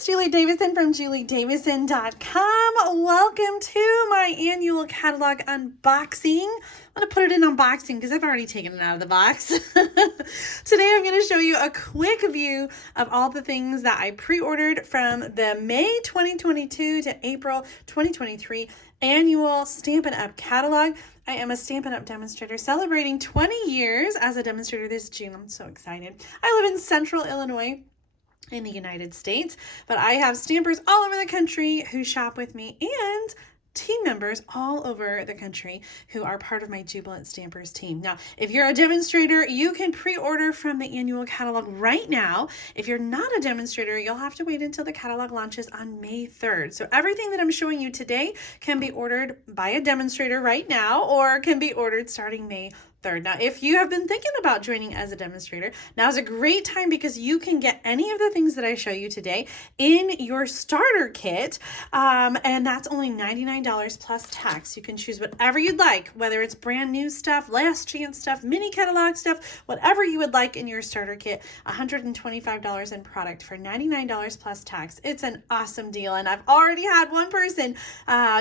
it's Julie Davison from juliedavison.com. Welcome to my annual catalog unboxing. I'm going to put it in unboxing because I've already taken it out of the box. Today I'm going to show you a quick view of all the things that I pre-ordered from the May 2022 to April 2023 annual Stampin' Up catalog. I am a Stampin' Up demonstrator celebrating 20 years as a demonstrator this June. I'm so excited. I live in Central Illinois in the United States, but I have stampers all over the country who shop with me and team members all over the country who are part of my Jubilant Stampers team. Now, if you're a demonstrator, you can pre-order from the annual catalog right now. If you're not a demonstrator, you'll have to wait until the catalog launches on May 3rd. So everything that I'm showing you today can be ordered by a demonstrator right now or can be ordered starting May 3rd. Now, if you have been thinking about joining as a demonstrator, now's a great time because you can get any of the things that I show you today in your starter kit, and that's only $99 plus tax. You can choose whatever you'd like, whether it's brand new stuff, last chance stuff, mini catalog stuff, whatever you would like in your starter kit. $125 in product for $99 plus tax. It's an awesome deal, and I've already had one person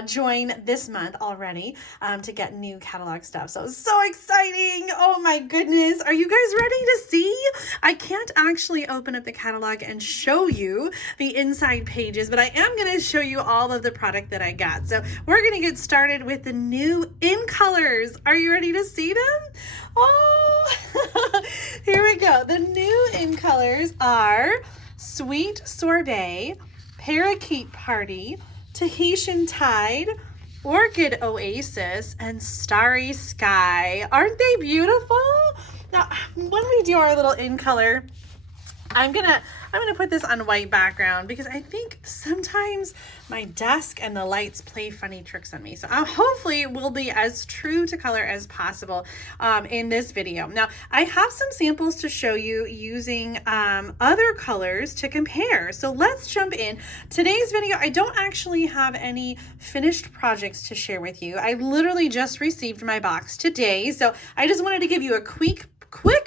join this month already to get new catalog stuff. So excited. Oh my goodness. Are you guys ready to see? I can't actually open up the catalog and show you the inside pages, but I am going to show you all of the product that I got. So we're going to get started with the new in colors. Are you ready to see them? Oh, here we go. The new in colors are Sweet Sorbet, Parakeet Party, Tahitian Tide, Orchid Oasis, and Starry Sky. Aren't they beautiful? Now, when we do our little in color, I'm gonna put this on white background because I think sometimes my desk and the lights play funny tricks on me. So hopefully we'll be as true to color as possible in this video. Now, I have some samples to show you using other colors to compare. So let's jump in. Today's video, I don't actually have any finished projects to share with you. I literally just received my box today. So I just wanted to give you a quick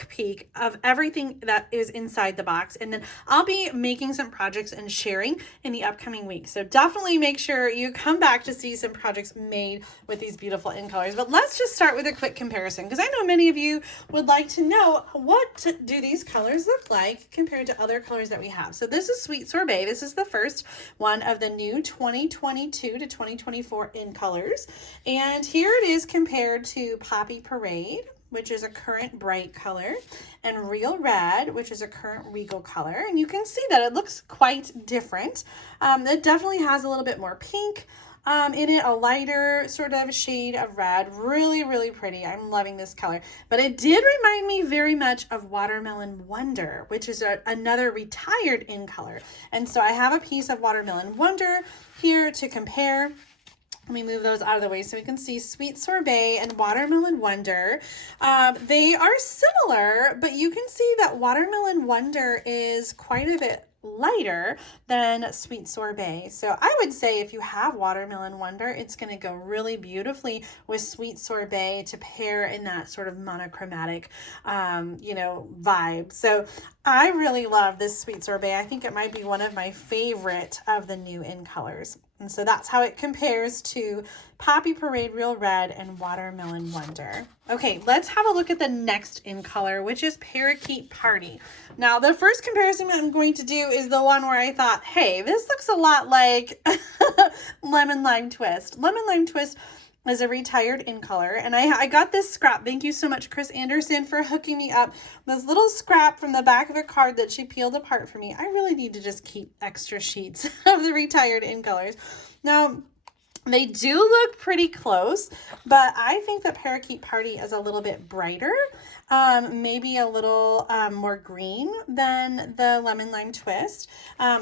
peek of everything that is inside the box, and then I'll be making some projects and sharing in the upcoming weeks. So definitely make sure you come back to see some projects made with these beautiful in colors. But let's just start with a quick comparison because I know many of you would like to know what do these colors look like compared to other colors that we have. So this is Sweet Sorbet. This is the first one of the new 2022 to 2024 in colors, and here it is compared to Poppy Parade, which is a current bright color, and Real Red, which is a current regal color. And you can see that it looks quite different. It definitely has a little bit more pink in it, a lighter sort of shade of red. Really, really pretty. I'm loving this color. But it did remind me very much of Watermelon Wonder, which is another retired in color. And so I have a piece of Watermelon Wonder here to compare. Let me move those out of the way so we can see Sweet Sorbet and Watermelon Wonder. They are similar, but you can see that Watermelon Wonder is quite a bit lighter than Sweet Sorbet. So I would say if you have Watermelon Wonder, it's going to go really beautifully with Sweet Sorbet to pair in that sort of monochromatic, vibe. So I really love this Sweet Sorbet. I think it might be one of my favorite of the new in colors. And so that's how it compares to Poppy Parade Real Red and Watermelon Wonder. Okay, let's have a look at the next in color, which is Parakeet Party. Now, the first comparison I'm going to do is the one where I thought, hey, this looks a lot like Lemon Lime Twist. Lemon Lime Twist is a retired in color, and I got this scrap. Thank you so much, Chris Anderson, for hooking me up this little scrap from the back of a card that she peeled apart for me. I really need to just keep extra sheets of the retired in colors. Now, they do look pretty close, but I think that Parakeet Party is a little bit brighter, maybe a little more green than the Lemon Lime Twist.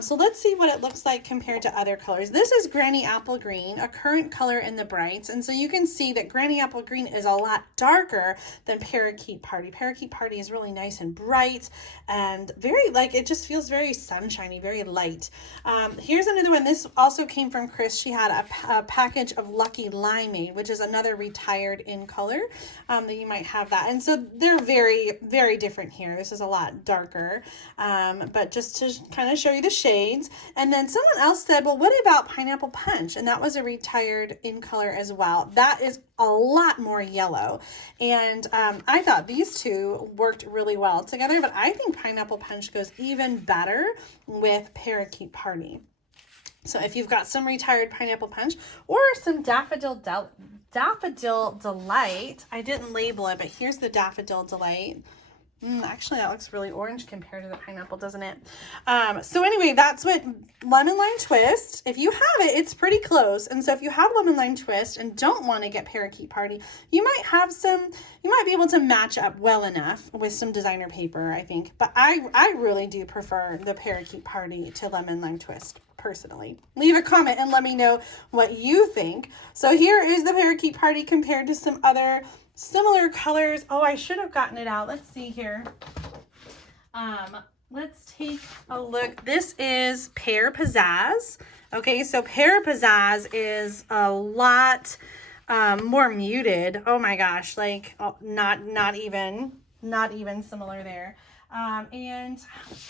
So let's see what it looks like compared to other colors. This is Granny Apple Green, a current color in the brights. And so you can see that Granny Apple Green is a lot darker than Parakeet Party. Parakeet Party is really nice and bright and very, it just feels very sunshiny, very light. Here's another one. This also came from Chris. She had a package of Lucky Limeade, which is another retired in color that you might have that. And so they're they're very, very different here. This is a lot darker, but just to kind of show you the shades. And then someone else said, well, what about Pineapple Punch? And that was a retired in color as well. That is a lot more yellow. And I thought these two worked really well together, but I think Pineapple Punch goes even better with Parakeet Party. So if you've got some retired Pineapple Punch or some Daffodil Delight, I didn't label it, but here's the Daffodil Delight. Actually, that looks really orange compared to the pineapple, doesn't it? So anyway, that's what Lemon Lime Twist. If you have it, it's pretty close. And so if you have Lemon Lime Twist and don't want to get Parakeet Party, you might be able to match up well enough with some designer paper, I think. But I really do prefer the Parakeet Party to Lemon Lime Twist. Personally, leave a comment and let me know what you think. So here is the Parakeet Party compared to some other similar colors. Oh, I should have gotten it out. Let's see here. Let's take a look. This is Pear Pizzazz. Okay, so Pear Pizzazz is a lot more muted. Oh my gosh, like not even similar there. And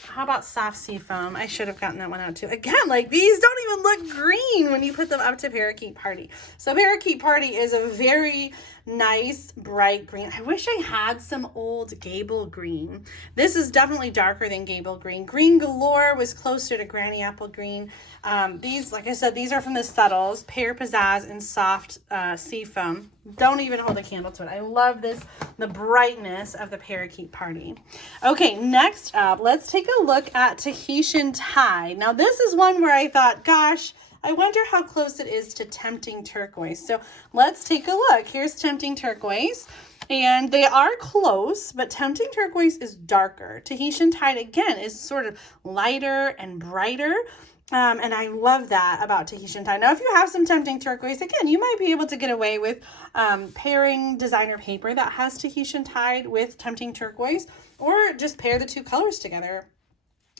how about Soft Sea Foam? I should have gotten that one out too. Again, like these don't even look green when you put them up to Parakeet Party. So Parakeet Party is a very nice bright green. I wish I had some old Gable green. This is definitely darker than Gable green. Green Galore was closer to Granny Apple green. These, like I said, these are from the Subtles, Pear Pizzazz and Soft Sea Foam. Don't even hold a candle to it. I love this, the brightness of the Parakeet Party. Okay, next up, let's take a look at Tahitian Tide. Now this is one where I thought, gosh, I wonder how close it is to Tempting Turquoise. So let's take a look. Here's Tempting Turquoise. And they are close, but Tempting Turquoise is darker. Tahitian Tide, again, is sort of lighter and brighter. And I love that about Tahitian Tide. Now, if you have some Tempting Turquoise, again, you might be able to get away with pairing designer paper that has Tahitian Tide with Tempting Turquoise, or just pair the two colors together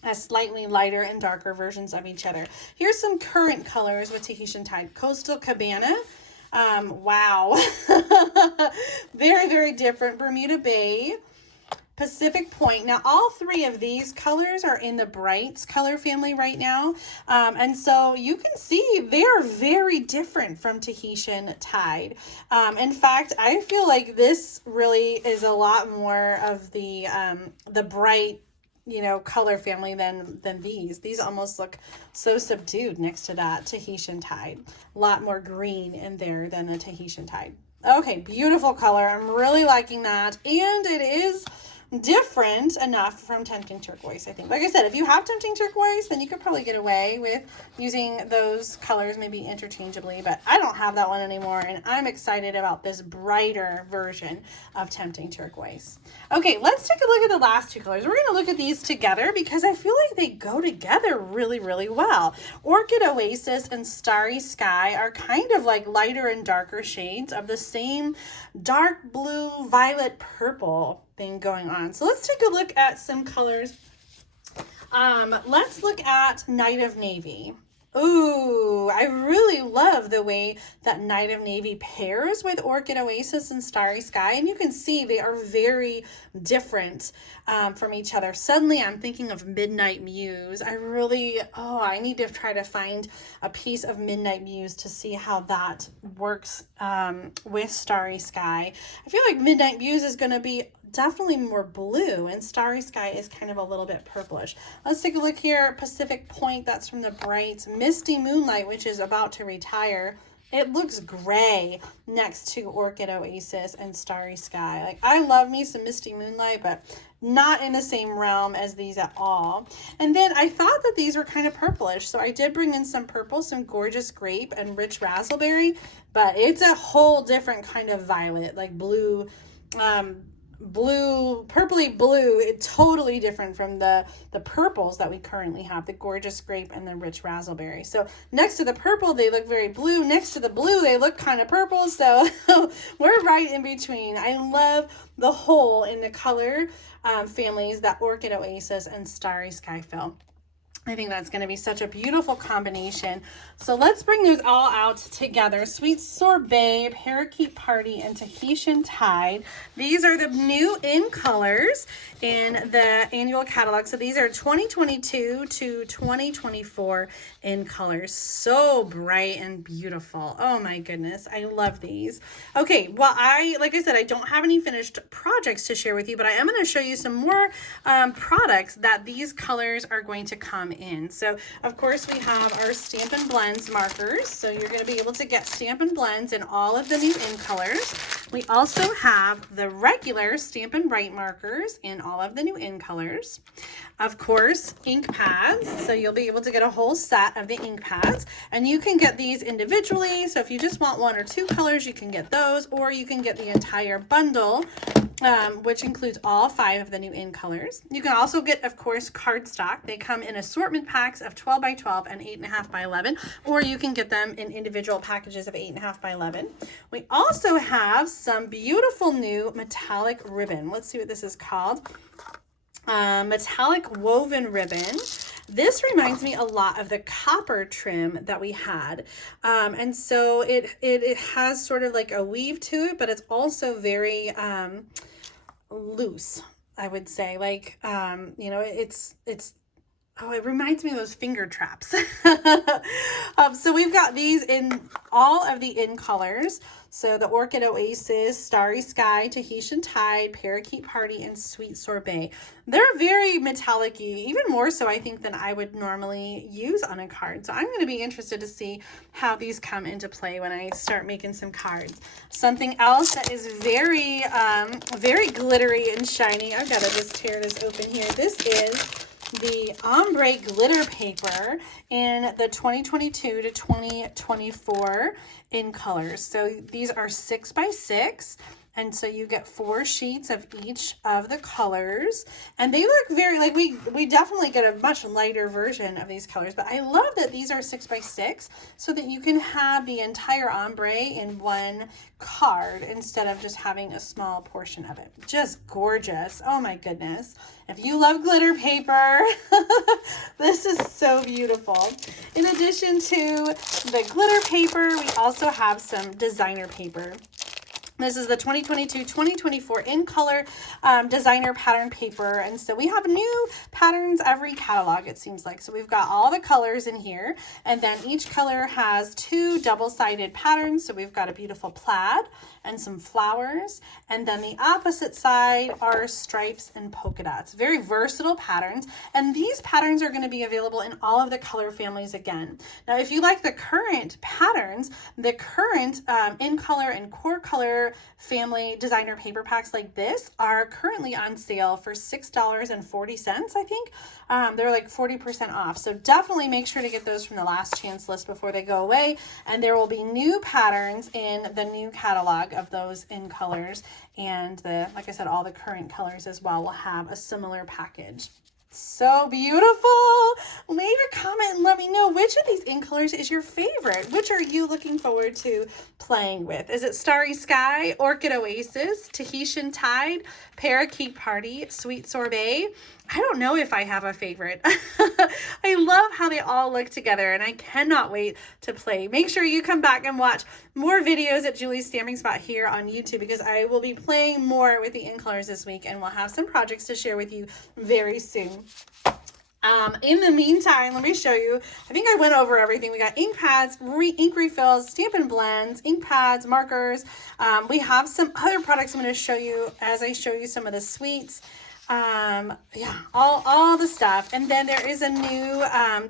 as slightly lighter and darker versions of each other. Here's some current colors with Tahitian Tide. Coastal Cabana. Wow. Very, very different. Bermuda Bay. Pacific Point. Now, all three of these colors are in the Brights color family right now. And so you can see they are very different from Tahitian Tide. In fact, I feel like this really is a lot more of the bright, color family than these. These almost look so subdued next to that Tahitian Tide. A lot more green in there than the Tahitian Tide. Okay, beautiful color. I'm really liking that. And it is different enough from Tempting Turquoise, I think. Like I said, if you have Tempting Turquoise, then you could probably get away with using those colors maybe interchangeably, but I don't have that one anymore, and I'm excited about this brighter version of Tempting Turquoise. Okay, let's take a look at the last two colors. We're going to look at these together because I feel like they go together really, really well. Orchid Oasis and Starry Sky are kind of like lighter and darker shades of the same dark blue, violet, purple thing going on. So let's take a look at some colors. Let's look at Night of Navy. Ooh, I really love the way that Night of Navy pairs with Orchid Oasis and Starry Sky. And you can see they are very different from each other. Suddenly I'm thinking of Midnight Muse. I need to try to find a piece of Midnight Muse to see how that works with Starry Sky. I feel like Midnight Muse is going to be definitely more blue, and Starry Sky is kind of a little bit purplish. Let's take a look here. Pacific Point, that's from the Brights. Misty Moonlight, which is about to retire. It looks gray next to Orchid Oasis and Starry Sky. Like, I love me some Misty Moonlight, but not in the same realm as these at all. And then I thought that these were kind of purplish, so I did bring in some purple, some Gorgeous Grape and Rich Raspberry, but it's a whole different kind of violet, like blue, purpley blue. It's totally different from the purples that we currently have, the Gorgeous Grape and the Rich Raspberry. So next to the purple, they look very blue. Next to the blue, they look kind of purple. So we're right in between. I love the whole in the color families that Orchid Oasis and Starry Sky fill. I think that's going to be such a beautiful combination. So let's bring those all out together. Sweet Sorbet, Parakeet Party, and Tahitian Tide. These are the new in colors in the annual catalog. So these are 2022 to 2024 in colors. So bright and beautiful. Oh my goodness. I love these. Okay, well, like I said, I don't have any finished projects to share with you, but I am going to show you some more products that these colors are going to come in. So of course we have our Stampin' Blends markers. So you're going to be able to get Stampin' Blends in all of the new in colors. We also have the regular Stampin' Bright markers in all of the new in colors. Of course, ink pads. So you'll be able to get a whole set of the ink pads, and you can get these individually. So if you just want 1 or 2 colors, you can get those, or you can get the entire bundle, which includes all 5 of the new in colors. You can also get, of course, cardstock. They come in assortment packs of 12 by 12 and 8.5 by 11, or you can get them in individual packages of 8.5 by 11. We also have some beautiful new metallic ribbon. Let's see what this is called. Metallic woven ribbon. This reminds me a lot of the copper trim that we had. And so it has sort of like a weave to it, but it's also very loose, I would say. Like, you know, oh, it reminds me of those finger traps. So we've got these in all of the in colors. So the Orchid, Oasis, Starry Sky, Tahitian Tide, Parakeet Party, and Sweet Sorbet. They're very metallic-y, even more so I think than I would normally use on a card. So I'm going to be interested to see how these come into play when I start making some cards. Something else that is very, very glittery and shiny. I've got to just tear this open here. This is the ombre glitter paper in the 2022 to 2024 in colors. So these are 6 by 6. And so you get 4 sheets of each of the colors, and they look very, like, we definitely get a much lighter version of these colors, but I love that these are 6 by 6 so that you can have the entire ombre in one card instead of just having a small portion of it. Just gorgeous. Oh my goodness. If you love glitter paper, this is so beautiful. In addition to the glitter paper, we also have some designer paper. This is the 2022-2024 in color designer pattern paper. And so we have new patterns every catalog, it seems like. So we've got all the colors in here, and then each color has 2 double-sided patterns. So we've got a beautiful plaid and some flowers, and then the opposite side are stripes and polka dots. Very versatile patterns, and these patterns are going to be available in all of the color families again. Now, if you like the current patterns, the current in color and core color family designer paper packs like this are currently on sale for $6.40, I think. They're like 40% off. So definitely make sure to get those from the last chance list before they go away. And there will be new patterns in the new catalog of those in colors. And like I said, all the current colors as well will have a similar package. So beautiful. Leave a comment and let me know which of these in colors is your favorite. Which are you looking forward to playing with? Is it Starry Sky, Orchid Oasis, Tahitian Tide, Parakeet Party, Sweet Sorbet? I don't know if I have a favorite. I love how they all look together, and I cannot wait to play. Make sure you come back and watch more videos at Julie's Stamping Spot here on YouTube, because I will be playing more with the in colors this week, and we'll have some projects to share with you very soon. In the meantime, let me show you. I think I went over everything. We got ink pads, ink refills, Stampin' Blends, ink pads, markers. We have some other products I'm going to show you as I show you some of the sweets. Yeah, all the stuff. And then there is a new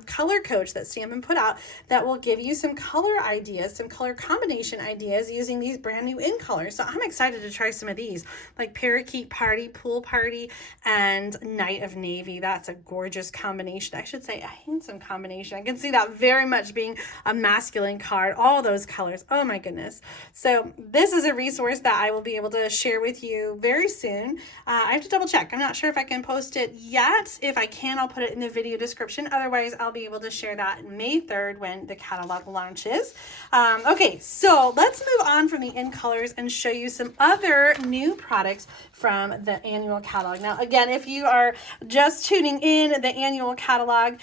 color coach that Stampin' put out that will give you some color ideas, some color combination ideas using these brand new in colors. So I'm excited to try some of these, like Parakeet Party, Pool Party, and Night of Navy. That's a gorgeous combination. I should say a handsome combination. I can see that very much being a masculine card, all those colors. Oh my goodness. So this is a resource that I will be able to share with you very soon. I have to double check. I'm not not sure if I can post it yet. If I can, I'll put it in the video description. Otherwise, I'll be able to share that May 3rd when the catalog launches. Okay, so let's move on from the in colors and show you some other new products from the annual catalog. Now, again, if you are just tuning in, the annual catalog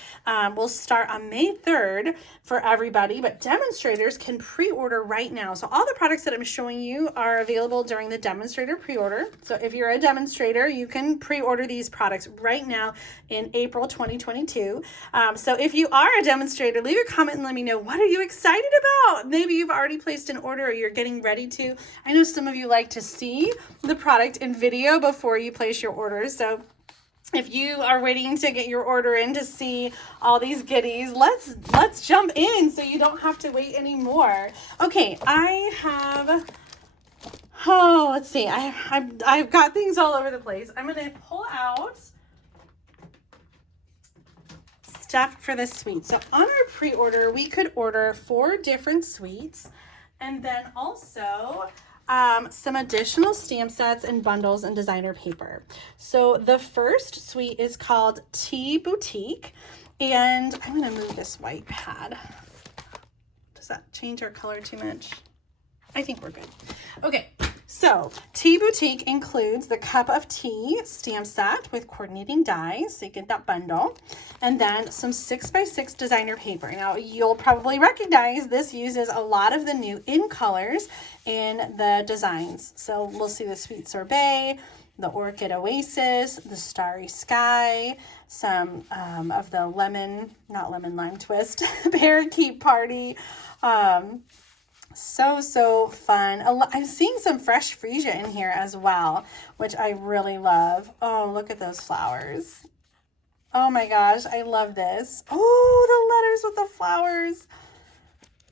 will start on May 3rd for everybody, but demonstrators can pre-order right now. So all the products that I'm showing you are available during the demonstrator pre-order. So if you're a demonstrator, you can pre-order these products right now in April 2022. So if you are a demonstrator, leave a comment and let me know, what are you excited about? Maybe you've already placed an order or you're getting ready to. I know some of you like to see the product in video before you place your orders. So if you are waiting to get your order in to see all these goodies, let's jump in so you don't have to wait anymore. Okay, I have, let's see, I've got things all over the place. I'm gonna pull out stuff for the suite. So on our pre-order, we could order 4 different suites, and then also some additional stamp sets and bundles and designer paper. So the first suite is called Tea Boutique, and I'm going to move this white pad. Does that change our color too much? I think we're good. Okay, so Tea Boutique includes the Cup of Tea stamp set with coordinating dies, so you get that bundle, and then some 6x6 designer paper. Now, you'll probably recognize this uses a lot of the new in colors in the designs. So we'll see the Sweet Sorbet, the Orchid Oasis, the Starry Sky, some of the lime twist, Parakeet Party. So fun. I'm seeing some fresh freesia in here as well, which I really love. Oh, look at those flowers. Oh my gosh, I love this. Oh, the letters with the flowers.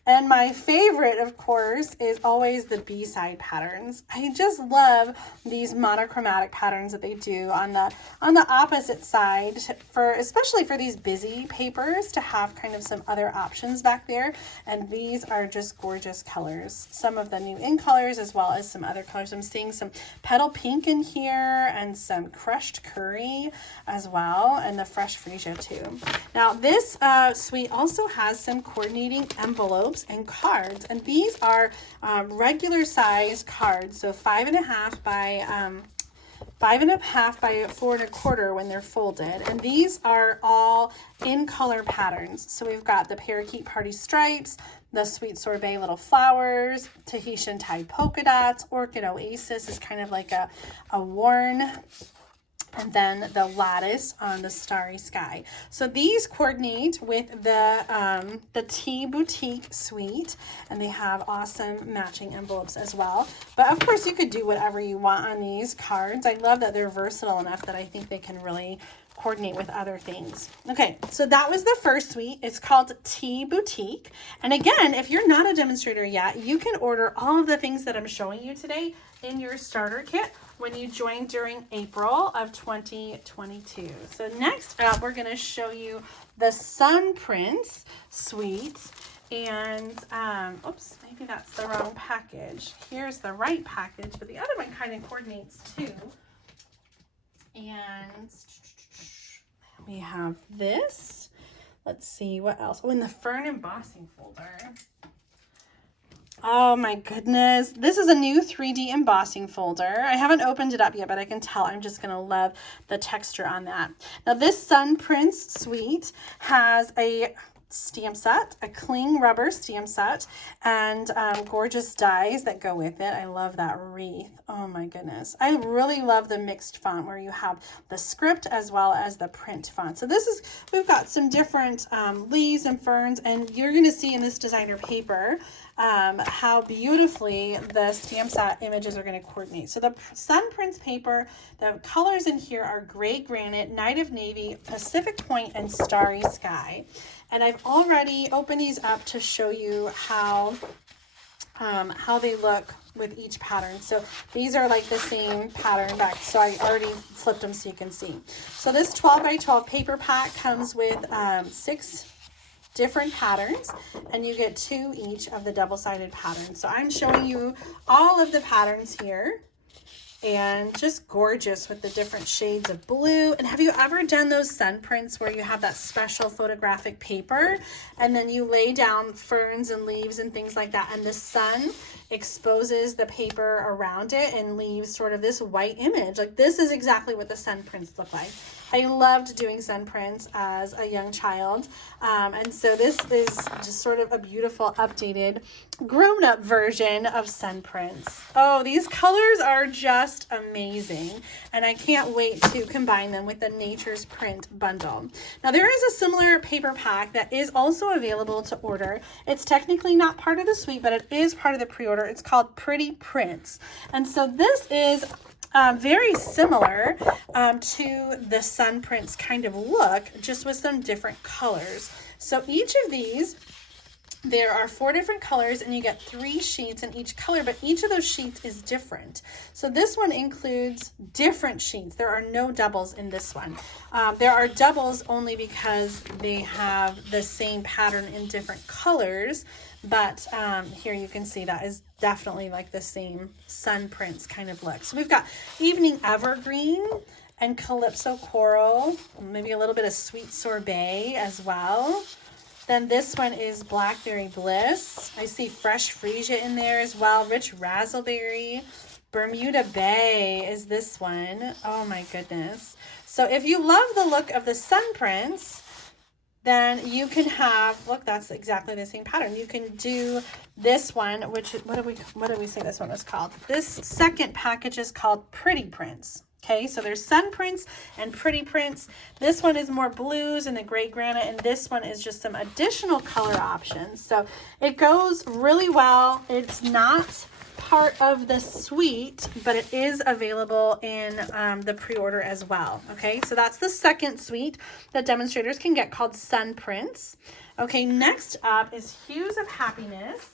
And my favorite, of course, is always the B-side patterns. I just love these monochromatic patterns that they do on the opposite side, especially for these busy papers, to have kind of some other options back there. And these are just gorgeous colors. Some of the new in colors as well as some other colors. I'm seeing some petal pink in here and some crushed curry as well, and the fresh freesia too. Now this suite also has some coordinating envelopes and cards, and these are regular size cards, so 5.5 by 5.5 by 4.25 when they're folded, and these are all in color patterns. So we've got the Parakeet Party stripes, the Sweet Sorbet little flowers, Tahitian tied polka dots, Orchid Oasis is kind of like a worn, and then the lattice on the Starry Sky. So these coordinate with the Tea Boutique suite, and they have awesome matching envelopes as well. But of course, you could do whatever you want on these cards. I love that they're versatile enough that I think they can really coordinate with other things. Okay, so that was the first suite. It's called Tea Boutique. And again, if you're not a demonstrator yet, you can order all of the things that I'm showing you today in your starter kit when you join during April of 2022. So next up, we're going to show you the Sun Prince suite. And, oops, maybe that's the wrong package. Here's the right package, but the other one kind of coordinates too. And we have this. Let's see what else. Oh, in the Fern embossing folder. Oh my goodness. This is a new 3D embossing folder. I haven't opened it up yet, but I can tell I'm just going to love the texture on that. Now this Sun Prince suite has a stamp set, a cling rubber stamp set, and gorgeous dies that go with it. I love that wreath. Oh my goodness. I really love the mixed font where you have the script as well as the print font. So this is, we've got some different leaves and ferns, and you're going to see in this designer paper how beautifully the stamp set images are going to coordinate. So the Sun Prince paper, the colors in here are Gray Granite, Night of Navy, Pacific Point, and Starry Sky. And I've already opened these up to show you how they look with each pattern. So these are like the same pattern back. So I already flipped them so you can see. So this 12 by 12 paper pack comes with 6 different patterns, and you get 2 each of the double-sided patterns. So I'm showing you all of the patterns here, and just gorgeous with the different shades of blue. And have you ever done those sun prints where you have that special photographic paper and then you lay down ferns and leaves and things like that, and the sun exposes the paper around it and leaves sort of this white image? Like, this is exactly what the sun prints look like. I loved doing sun prints as a young child. And so this is just sort of a beautiful updated grown-up version of sun prints. Oh, these colors are just amazing. And I can't wait to combine them with the Nature's Print bundle. Now, there is a similar paper pack that is also available to order. It's technically not part of the suite, but it is part of the pre-order. It's called Pretty Prints. And so this is very similar to the sun prints kind of look, just with some different colors. So each of these, there are 4 different colors and you get 3 sheets in each color, but each of those sheets is different. So this one includes different sheets. There are no doubles in this one. There are doubles only because they have the same pattern in different colors. But here you can see that is definitely like the same sun prints kind of look. So we've got Evening Evergreen and Calypso Coral, maybe a little bit of Sweet Sorbet as well. Then this one is Blackberry Bliss. I see Fresh Freesia in there as well. Rich Razzleberry. Bermuda Bay is this one. Oh my goodness. So if you love the look of the sun prints, then you can have, look, that's exactly the same pattern. You can do this one, which, what did we say this one was called? This second package is called Pretty Prints. Okay, so there's sun prints and pretty prints. This one is more blues and the gray granite, and this one is just some additional color options. So it goes really well. It's not part of the suite, but it is available in the pre-order as well. Okay, so that's the second suite that demonstrators can get, called Sun Prints. Okay, next up is Hues of Happiness.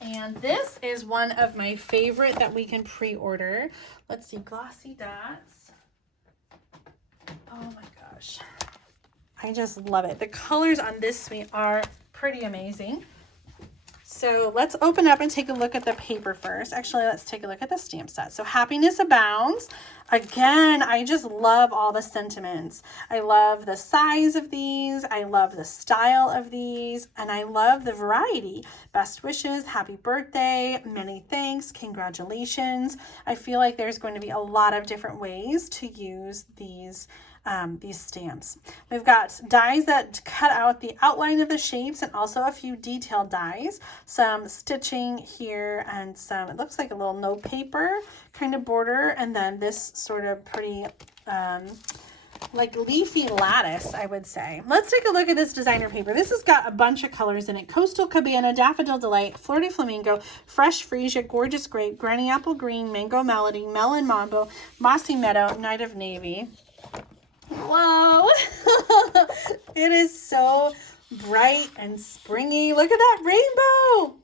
And this is one of my favorite that we can pre-order. Let's see, Glossy Dots. Oh my gosh. I just love it. The colors on this suite are pretty amazing. So let's open up and take a look at the paper first. Actually, let's take a look at the stamp set. So Happiness Abounds. Again, I just love all the sentiments. I love the size of these. I love the style of these. And I love the variety. Best wishes, happy birthday, many thanks, congratulations. I feel like there's going to be a lot of different ways to use these stamps. We've got dies that cut out the outline of the shapes and also a few detailed dies, some stitching here, and some, it looks like a little note paper kind of border, and then this sort of pretty like leafy lattice, I would say. Let's take a look at this designer paper. This has got a bunch of colors in it. Coastal Cabana, Daffodil Delight, Flirty Flamingo, Fresh Freesia, Gorgeous Grape, Granny Apple Green, Mango Melody, Melon Mambo, Mossy Meadow, Night of Navy. Whoa. It is so bright and springy. Look at that rainbow.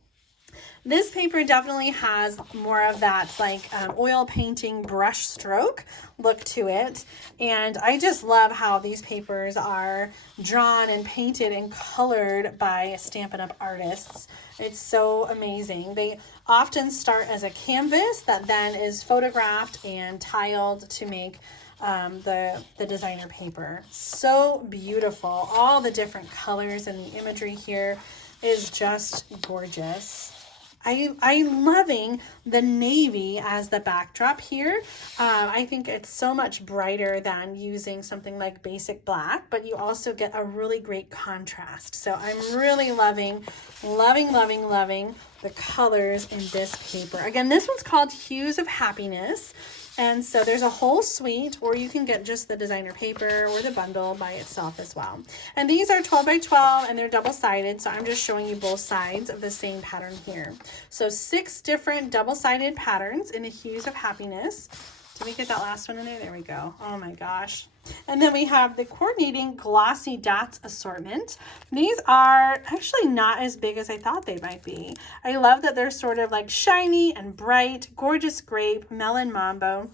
This paper definitely has more of that like oil painting brush stroke look to it. And I just love how these papers are drawn and painted and colored by Stampin' Up artists. It's so amazing. They often start as a canvas that then is photographed and tiled to make the designer paper. So beautiful. All the different colors and the imagery here is just gorgeous. I'm loving the navy as the backdrop here. I think it's so much brighter than using something like basic black, but you also get a really great contrast. So I'm really loving the colors in this paper. Again, this one's called Hues of Happiness. And so there's a whole suite, or you can get just the designer paper or the bundle by itself as well. And these are 12 by 12 and they're double-sided, so I'm just showing you both sides of the same pattern here. So 6 different double-sided patterns in the Hues of Happiness. Did we get that last one in there? There we go. Oh my gosh. And then we have the coordinating Glossy Dots assortment. These are actually not as big as I thought they might be. I love that they're sort of like shiny and bright. Gorgeous Grape, Melon Mambo.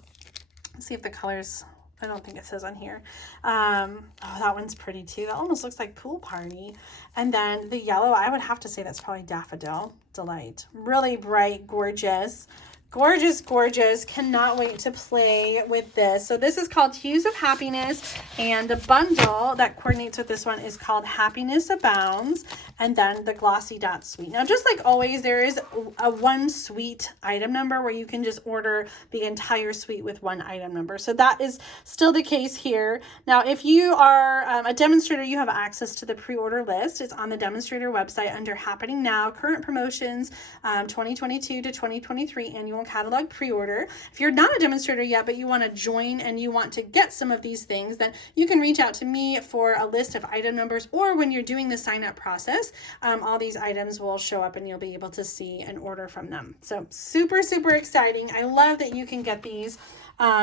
Let's see if the colors, I don't think it says on here. Oh, that one's pretty too. That almost looks like Pool Party. And then the yellow, I would have to say that's probably Daffodil Delight. Really bright, gorgeous. Gorgeous, gorgeous. Cannot wait to play with this. So this is called Hues of Happiness, and the bundle that coordinates with this one is called Happiness Abounds, and then the Glossy Dot Suite. Now, just like always, there is a one suite item number where you can just order the entire suite with one item number. So that is still the case here. Now, if you are a demonstrator, you have access to the pre-order list. It's on the Demonstrator website under Happening Now, Current Promotions, 2022 to 2023 Annual Catalog Pre-Order. If you're not a demonstrator yet, but you want to join and you want to get some of these things, then you can reach out to me for a list of item numbers, or when you're doing the sign-up process, all these items will show up and you'll be able to see and order from them. So super, super exciting. I love that you can get these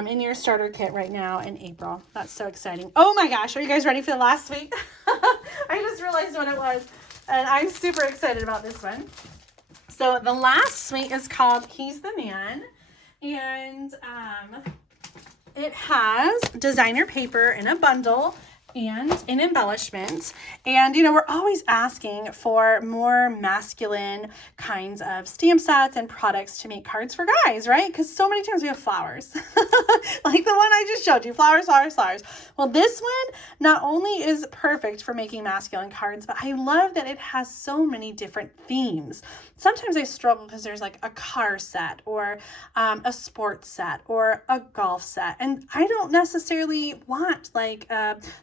in your starter kit right now in April. That's so exciting. Oh my gosh, are you guys ready for the last suite? I just realized what it was, and I'm super excited about this one. So the last suite is called He's the Man, and it has designer paper in a bundle and an embellishment. And you know, we're always asking for more masculine kinds of stamp sets and products to make cards for guys, right? Because so many times we have flowers like the one I just showed you, flowers, flowers, flowers. Well, this one not only is perfect for making masculine cards, but I love that it has so many different themes. Sometimes I struggle because there's like a car set or a sports set or a golf set, and I don't necessarily want like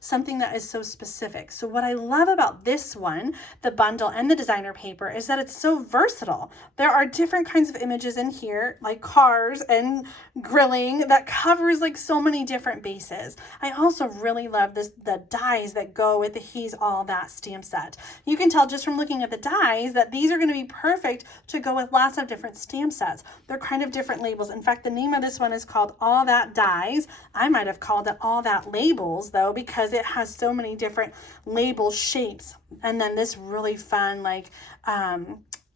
something that is so specific. So what I love about this one, the bundle and the designer paper, is that it's so versatile. There are different kinds of images in here, like cars and grilling, that covers like so many different bases. I also really love the dies that go with the He's All That stamp set. You can tell just from looking at the dies that these are going to be perfect to go with lots of different stamp sets. They're kind of different labels. In fact, the name of this one is called All That Dies. I might have called it All That Labels though, because it has so many different label shapes. And then this really fun like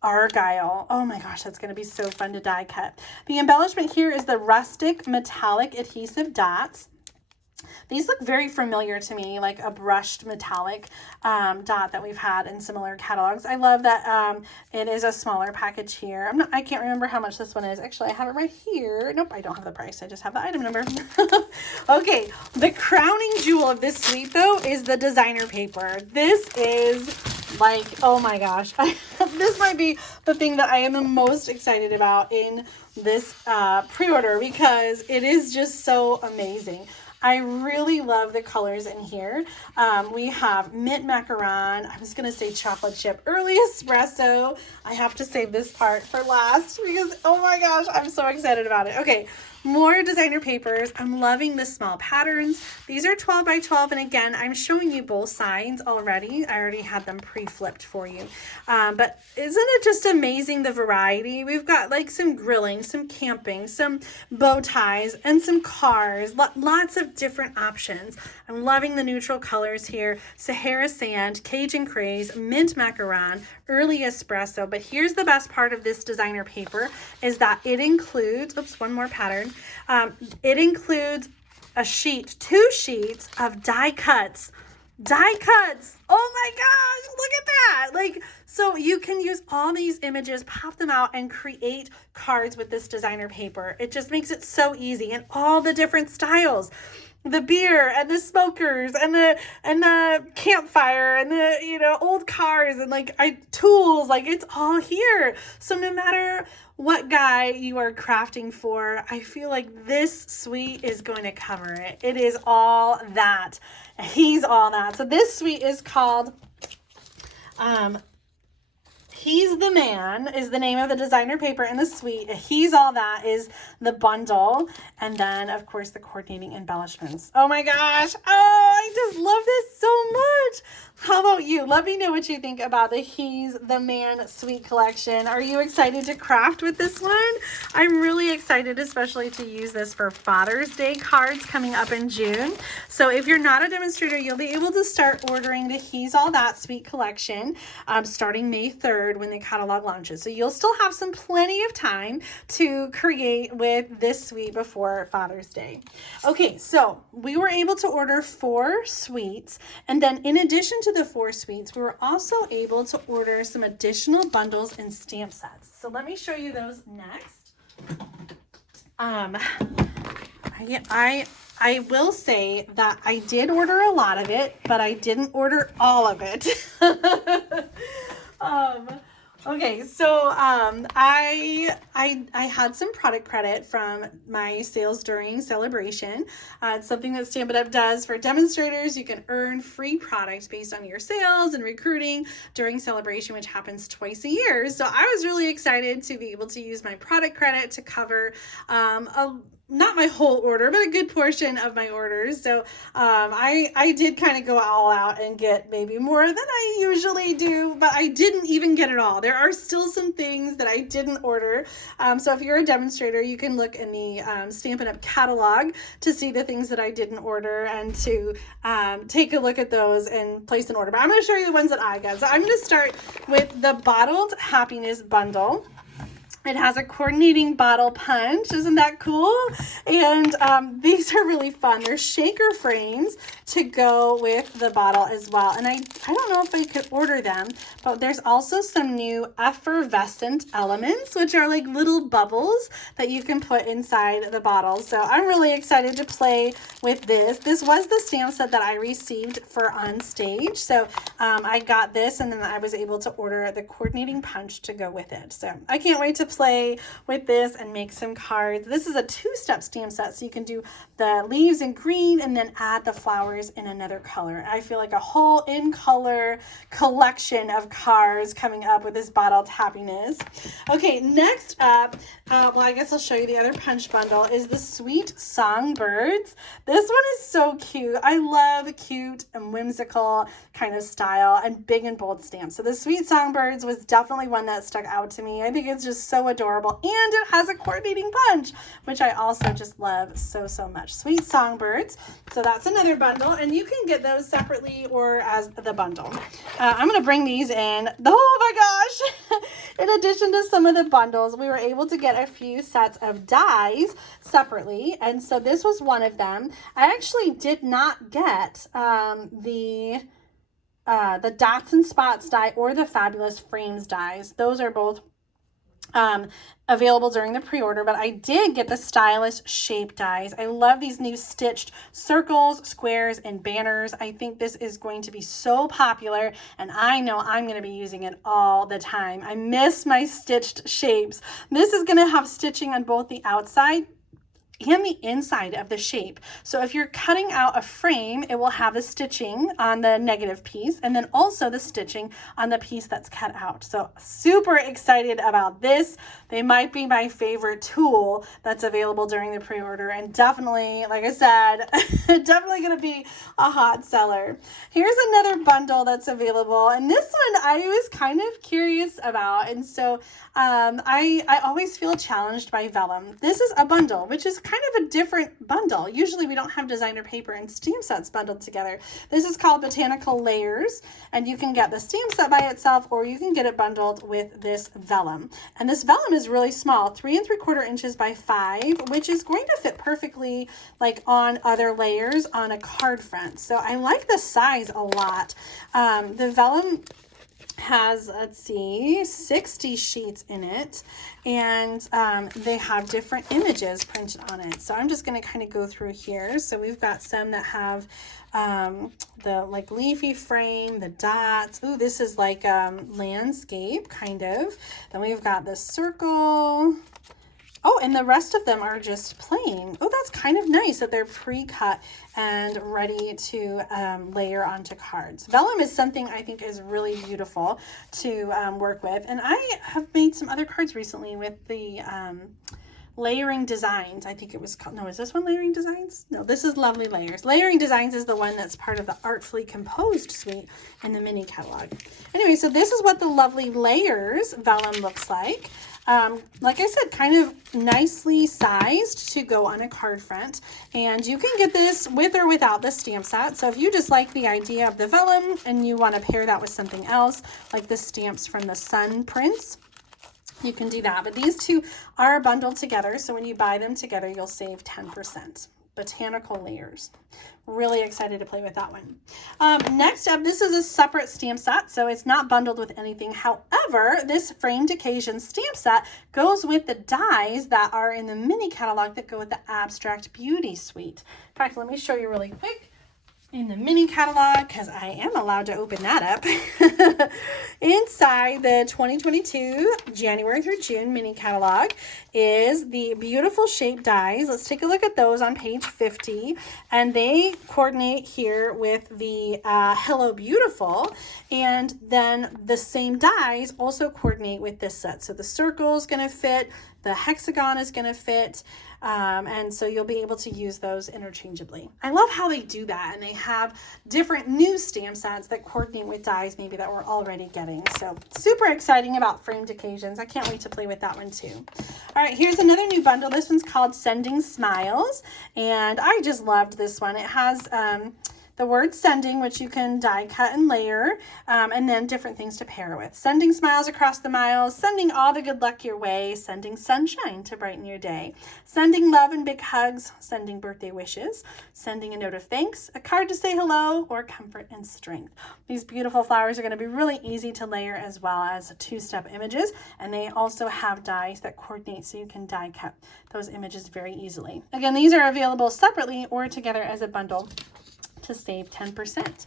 argyle. Oh my gosh, that's going to be so fun to die cut. The embellishment here is the rustic metallic adhesive dots. These look very familiar to me, like a brushed metallic dot that we've had in similar catalogs. I love that it is a smaller package here. I can't remember how much this one is. Actually, I have it right here. Nope, I don't have the price. I just have the item number. Okay, the crowning jewel of this suite, though, is the designer paper. This is like, oh my gosh. This might be the thing that I am the most excited about in this pre-order because it is just so amazing. I really love the colors in here. We have mint macaron. I was going to say chocolate chip, early espresso. I have to save this part for last because, oh my gosh, I'm so excited about it. Okay, more designer papers. I'm loving the small patterns. These are 12 by 12. And again, I'm showing you both sides already. I already had them pre-flipped for you. But isn't it just amazing, the variety? We've got like some grilling, some camping, some bow ties, and some cars. Lots of different options. I'm loving the neutral colors here. Sahara Sand, Cajun Craze, Mint Macaron, Early Espresso. But here's the best part of this designer paper is that it includes, oops, one more pattern. It includes a sheet, 2 sheets of die cuts. Die cuts. Oh my gosh, look at that. Like, so you can use all these images, pop them out, and create cards with this designer paper. It just makes it so easy, and all the different styles. The beer and the smokers and the campfire and the, you know, old cars and like tools, like it's all here. So no matter what guy you are crafting for, I feel like this suite is going to cover it. It is all that. He's all that. So this suite is called He's the Man is the name of the designer paper in the suite. He's All That is the bundle. And then, of course, the coordinating embellishments. Oh my gosh. Oh, I just love this so much. How about you? Let me know what you think about the He's the Man suite collection. Are you excited to craft with this one? I'm really excited, especially to use this for Father's Day cards coming up in June. So if you're not a demonstrator, you'll be able to start ordering the He's All That suite collection starting May 3rd when the catalog launches. So you'll still have plenty of time to create with this suite before Father's Day. Okay, so we were able to order 4 suites, and then in addition to the 4 suites, we were also able to order some additional bundles and stamp sets. So let me show you those next. I will say that I did order a lot of it, but I didn't order all of it. Okay, so I had some product credit from my sales during celebration. It's something that Stampin' Up does for demonstrators. You can earn free products based on your sales and recruiting during celebration, which happens twice a year. So I was really excited to be able to use my product credit to cover not my whole order, but a good portion of my orders. So I did kind of go all out and get maybe more than I usually do, but I didn't even get it all. There are still some things that I didn't order. So if you're a demonstrator, you can look in the Stampin' Up catalog to see the things that I didn't order and to take a look at those and place an order. But I'm going to show you the ones that I got. So I'm going to start with the Bottled Happiness bundle. It has a coordinating bottle punch. Isn't that cool? And these are really fun. They're shaker frames to go with the bottle as well. And I don't know if I could order them, but there's also some new effervescent elements, which are like little bubbles that you can put inside the bottle. So I'm really excited to play with this. This was the stamp set that I received for on stage. So I got this, and then I was able to order the coordinating punch to go with it. So I can't wait to play with this and make some cards. This is a two-step stamp set, so you can do the leaves in green and then add the flowers in another color. I feel like a whole in-color collection of cards coming up with this Bottled Happiness. Okay, next up, well, I guess I'll show you the other punch bundle, is the Sweet Songbirds. This one is so cute. I love cute and whimsical kind of style and big and bold stamps. So the Sweet Songbirds was definitely one that stuck out to me. I think it's just so adorable, and it has a coordinating punch, which I also just love so much. Sweet Songbirds. So that's another bundle, and you can get those separately or as the bundle. I'm going to bring these in. Oh my gosh! In addition to some of the bundles, we were able to get a few sets of dies separately, and so this was one of them. I actually did not get the Dots and Spots die or the Fabulous Frames dies. Those are both available during the pre-order, but I did get the Stylish Shape dies. I love these new stitched circles, squares, and banners. I think this is going to be so popular, and I know I'm going to be using it all the time. I miss my stitched shapes. This is going to have stitching on both the outside and the inside of the shape. So if you're cutting out a frame, it will have the stitching on the negative piece and then also the stitching on the piece that's cut out. So super excited about this. They might be my favorite tool that's available during the pre-order, and definitely, like I said, definitely going to be a hot seller. Here's another bundle that's available, and this one I was kind of curious about, and so I always feel challenged by vellum. This is a bundle, which is kind of a different bundle. Usually we don't have designer paper and stamp sets bundled together. This is called Botanical Layers, and you can get the stamp set by itself, or you can get it bundled with this vellum. And this vellum is really small, 3 3/4 inches by 5, which is going to fit perfectly like on other layers on a card front. So I like the size a lot. The vellum has, let's see, 60 sheets in it, and they have different images printed on it. So I'm just going to kind of go through here. So we've got some that have the like leafy frame, the dots. Ooh, this is like landscape kind of. Then we've got the circle. Oh, and the rest of them are just plain. Oh, that's kind of nice that they're pre-cut and ready to layer onto cards. Vellum is something I think is really beautiful to work with. And I have made some other cards recently with the Layering Designs. I think it was called, no, is this one Layering Designs? No, this is Lovely Layers. Layering Designs is the one that's part of the Artfully Composed suite in the mini catalog. Anyway, so this is what the Lovely Layers vellum looks like. Like I said, kind of nicely sized to go on a card front, and you can get this with or without the stamp set. So if you just like the idea of the vellum and you want to pair that with something else, like the stamps from the Sun prints, you can do that. But these two are bundled together, so when you buy them together, you'll save 10%. botanical layers. Really excited to play with that one. Next up, this is a separate stamp set, so it's not bundled with anything. However, this framed occasion stamp set goes with the dies that are in the mini catalog that go with the Abstract Beauty Suite. In fact, let me show you really quick. In the mini catalog, because I am allowed to open that up. Inside the 2022 January through June mini catalog is the beautiful shape dies. Let's take a look at those on page 50, and they coordinate here with the Hello Beautiful, and then the same dies also coordinate with this set. So the circle is going to fit, the hexagon is going to fit, and so you'll be able to use those interchangeably. I love how they do that, and they have different new stamp sets that coordinate with dies maybe that we're already getting. So super exciting about framed occasions. I can't wait to play with that one too. All right, here's another new bundle. This one's called Sending Smiles, and I just loved this one. It has the word sending, which you can die cut and layer, and then different things to pair with. Sending smiles across the miles, sending all the good luck your way, sending sunshine to brighten your day, sending love and big hugs, sending birthday wishes, sending a note of thanks, a card to say hello, or comfort and strength. These beautiful flowers are going to be really easy to layer as well as two-step images, and they also have dies that coordinate so you can die cut those images very easily. Again, these are available separately or together as a bundle to save 10%.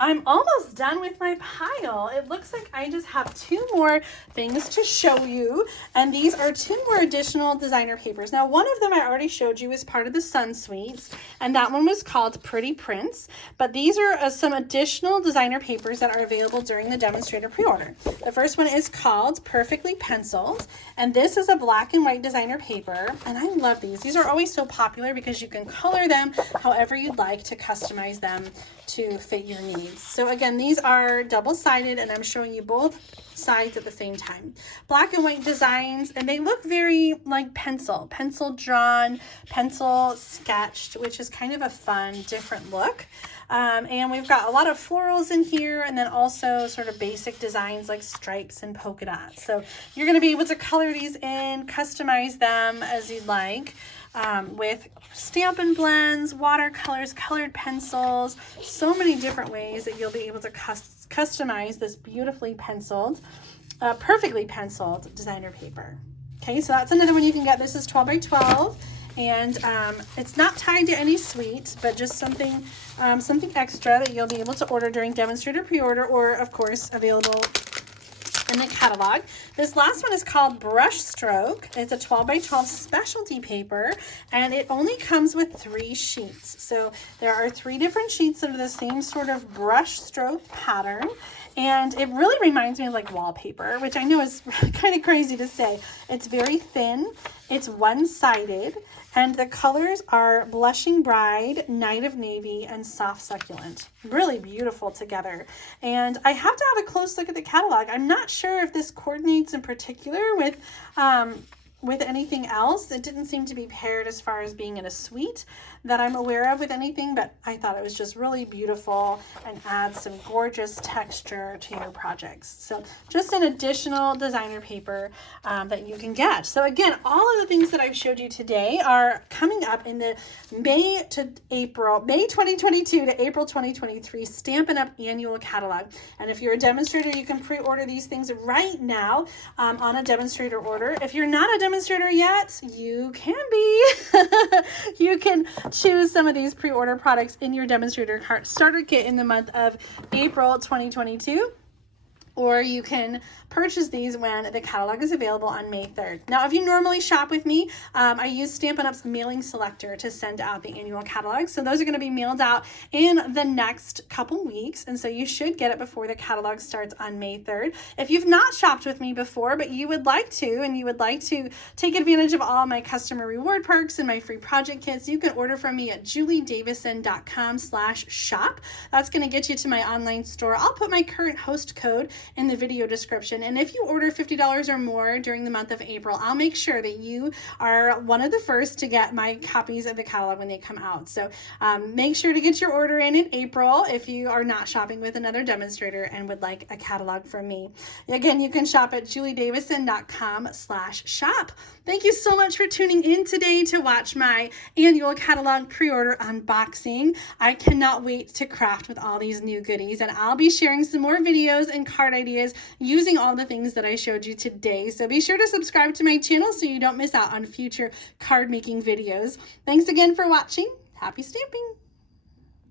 I'm almost done with my pile. It looks like I just have 2 more things to show you, and these are 2 more additional designer papers. Now, one of them I already showed you as part of the Sun Suites, and that one was called Pretty Prints, but these are some additional designer papers that are available during the Demonstrator pre-order. The first one is called Perfectly Penciled, and this is a black and white designer paper, and I love these. These are always so popular because you can color them however you'd like to customize them to fit your needs. So again, these are double-sided, and I'm showing you both sides at the same time. Black and white designs, and they look very like pencil drawn, pencil sketched, which is kind of a fun, different look. And we've got a lot of florals in here, and then also sort of basic designs like stripes and polka dots. So you're going to be able to color these in, customize them as you'd like. With Stampin' blends, watercolors, colored pencils, so many different ways that you'll be able to customize this beautifully penciled, perfectly penciled designer paper. Okay, so that's another one you can get. This is 12 by 12, and it's not tied to any suite, but just something extra that you'll be able to order during Demonstrator pre-order, or of course available in the catalog. This last one is called Brush Stroke. It's a 12 by 12 specialty paper, and it only comes with 3 sheets. So there are 3 different sheets of the same sort of brush stroke pattern, and it really reminds me of like wallpaper, which I know is kind of crazy to say. It's very thin, it's one-sided, and the colors are Blushing Bride, Night of Navy, and Soft Succulent. Really beautiful together. And I have to have a close look at the catalog. I'm not sure if this coordinates in particular with anything else. It didn't seem to be paired as far as being in a suite that I'm aware of with anything, but I thought it was just really beautiful and adds some gorgeous texture to your projects. So just an additional designer paper that you can get. So again, all of the things that I've showed you today are coming up in the May 2022 to April 2023 Stampin' Up annual catalog. And if you're a demonstrator, you can pre-order these things right now on a demonstrator order. If you're not a demonstrator yet, you can be. You can choose some of these pre-order products in your Demonstrator Starter Kit in the month of April 2022. Or you can purchase these when the catalog is available on May 3rd. Now, if you normally shop with me, I use Stampin' Up's mailing selector to send out the annual catalog. So those are going to be mailed out in the next couple weeks. And so you should get it before the catalog starts on May 3rd. If you've not shopped with me before, but you would like to, and you would like to take advantage of all my customer reward perks and my free project kits, you can order from me at juliedavison.com/shop. That's going to get you to my online store. I'll put my current host code in the video description. And if you order $50 or more during the month of April, I'll make sure that you are one of the first to get my copies of the catalog when they come out. So make sure to get your order in April if you are not shopping with another demonstrator and would like a catalog from me. Again, you can shop at juliedavison.com/shop. Thank you so much for tuning in today to watch my annual catalog pre-order unboxing. I cannot wait to craft with all these new goodies, and I'll be sharing some more videos and card ideas using all the things that I showed you today. So be sure to subscribe to my channel so you don't miss out on future card making videos. Thanks again for watching. Happy stamping!